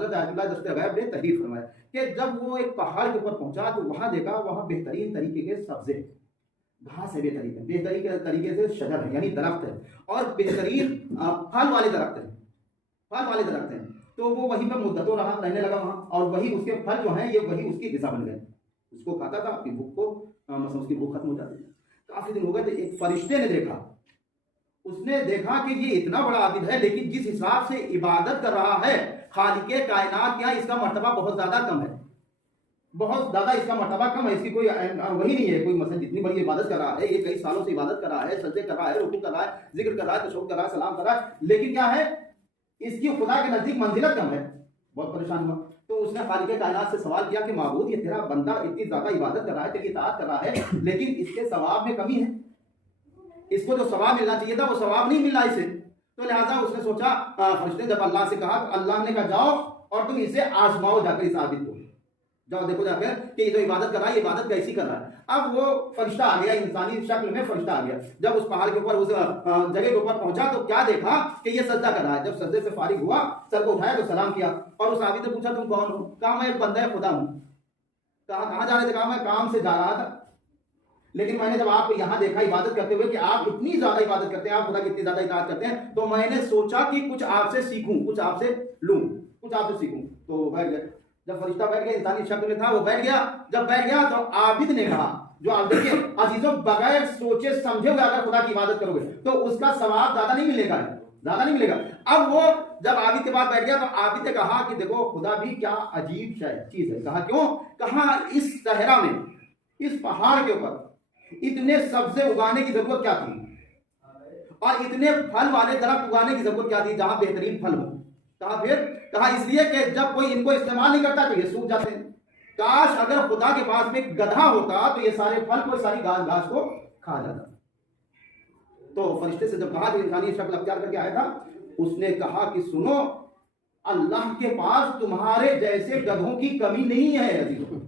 حضرت آیت اللہ دست غیب نے تحریر فرمایا کہ جب وہ ایک پہاڑ کے اوپر پہنچا تو وہاں دیکھا وہاں بہترین طریقے کے سبزے گھاس ہے، بہترین طریقے سے شجر ہے یعنی درخت ہے، اور بہترین پھل والے درخت ہیں، تو وہ وہیں پہ مدتوں رہنے لگا وہاں، اور وہی اس کے پھل جو ہیں یہ وہی اس کی غذا بن گئے، اس کو کھاتا تھا، اپنی بھوک کو مثلا اس کی بھوک ختم ہو جاتی ہے۔ کافی دن ہو گئے تو ایک فرشتے نے دیکھا، اس نے دیکھا کہ یہ اتنا بڑا عابد ہے لیکن جس حساب سے عبادت کر رہا ہے خالق کائنات یہاں اس کا مرتبہ بہت زیادہ کم ہے، بہت زیادہ اس کا مرتبہ کم ہے، اس کی کوئی وہی نہیں ہے، کوئی مثلا جتنی بڑی عبادت کر رہا ہے، یہ کئی سالوں سے عبادت کر رہا ہے، سجدے کر رہا ہے، رکوع کر رہا ہے، ذکر کر رہا ہے، تشہد کر رہا ہے، سلام کر رہا ہے، لیکن کیا ہے اس کی خدا کے نزدیک منزلت کم ہے۔ بہت پریشان ہوا تو اس نے خالق کائنات سے سوال کیا کہ معبود یہ تیرا بندہ اتنی زیادہ عبادت کر رہا ہے، تیری اطاعت کر رہا ہے، لیکن اس کے ثواب میں کمی ہے، اس کو جو ثواب ملنا چاہیے تھا وہ ثواب نہیں مل رہا اسے، تو لہٰذا اس نے سوچا، فرشتے جب اللہ سے کہا تو اللہ نے کہا جاؤ اور تم اسے آزماؤ جا کر اس عابد کو، جاؤ دیکھو جا کر کہ یہ جو عبادت کر رہا ہے یہ عبادت کیسی کر رہا ہے۔ اب وہ فرشتہ آ گیا، انسانی شکل میں فرشتہ آ گیا، جب اس پہاڑ کے اوپر اس جگہ کے اوپر پہنچا تو کیا دیکھا کہ یہ سجدہ کر رہا ہے، جب سجدے سے فارغ ہوا سر کو اٹھایا تو سلام کیا، اور اس عابد نے پوچھا تم کون ہو؟ کہا میں ایک بندہ خدا ہوں۔ کہا کہاں جا رہے تھے؟ کہا میں کام سے جا رہا تھا، لیکن میں نے جب آپ کو یہاں دیکھا عبادت کرتے ہوئے کہ آپ اتنی زیادہ عبادت کرتے ہیں، آپ خدا کی اتنی زیادہ اطاعت کرتے ہیں، تو میں نے سوچا کہ کچھ آپ سے سیکھوں، کچھ آپ سے لوں، کچھ آپ سے سیکھوں۔ تو بیٹھ گیا، جب فرشتہ بیٹھ گیا، انسانی شکل میں تھا، وہ بیٹھ گیا، جب بیٹھ گیا تو عابد نے کہا، جو آپ دیکھیے عزیزوں بغیر سوچے سمجھے ہوئے اگر خدا کی عبادت کرو گے تو اس کا ثواب زیادہ نہیں ملے گا، زیادہ نہیں ملے گا۔ اب وہ جب عابد کے بعد بیٹھ گیا تو عابد نے کہا کہ دیکھو خدا بھی کیا عجیب چیز ہے۔ کہا کیوں؟ کہا اس صحرا میں، اس پہاڑ کے اوپر اتنے سبزے اگانے کی ضرورت کیا تھی، اور اتنے پھل والے درخت اگانے کی ضرورت کیا تھی جہاں بہترین پھل ہو؟ کہا پھر، کہا اس لیے کہ جب کوئی ان کو استعمال نہیں کرتا تو یہ سوکھ جاتے ہیں، کاش اگر خدا کے پاس میں گدھا ہوتا تو یہ سارے پھل کو، ساری گھاس کو کھا جاتا۔ تو فرشتے سے جب کہا کہ انسانی شکل اختیار کر کے آیا تھا، اس نے کہا کہ سنو، اللہ کے پاس تمہارے جیسے گدھوں کی کمی نہیں ہے عزیزوں،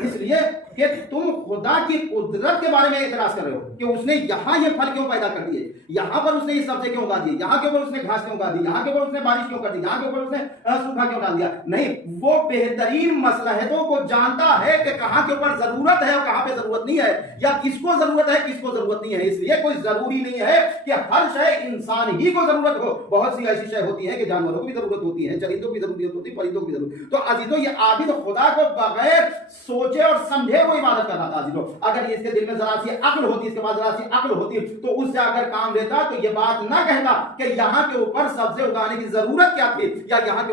اس لیے کہ تم خدا کی قدرت کے بارے میں اعتراض کر رہے ہو کہ اس نے یہاں یہ پھل کیوں پیدا کر دیے، یہاں پر اس نے یہ سبزے کیوں اگا دیے، یہاں کے اوپر اس نے گھاس کیوں اگا دی، یہاں کے اوپر اس نے بارش کیوں کر دی، یہاں کے اوپر اس نے سوکھا کیوں ڈال دیا؟ نہیں، وہ بہترین مصلحتوں کو جانتا ہے کہ کہاں کے اوپر ضرورت ہے اور کہاں پہ ضرورت نہیں ہے، یا کس کو ضرورت ہے کس کو ضرورت نہیں ہے۔ اس لیے کوئی ضروری نہیں ہے کہ ہر شے انسان ہی کو ضرورت ہو، بہت سی ایسی شے ہوتی ہے کہ جانوروں کو بھی ضرورت ہوتی ہے، چرندوں کی ضرورت ہوتی ہے، پرندوں کی ضرورت۔ تو عزیزوں یہ عابد خدا کو بغیر سوچے اور سمجھے وہ عبادت کر رہا تھا عزیزوں۔ اگر اس کے دل میں ذرا سی عقل ہوتی، اس کے بعد ذرا سی عقل ہوتی تو اس سے اگر کام لیتا تو یہ بات نہ کہتا کہ یہاں کے اوپر سبزے اگانے کی ضرورت کیا تھی، یا یہاں کے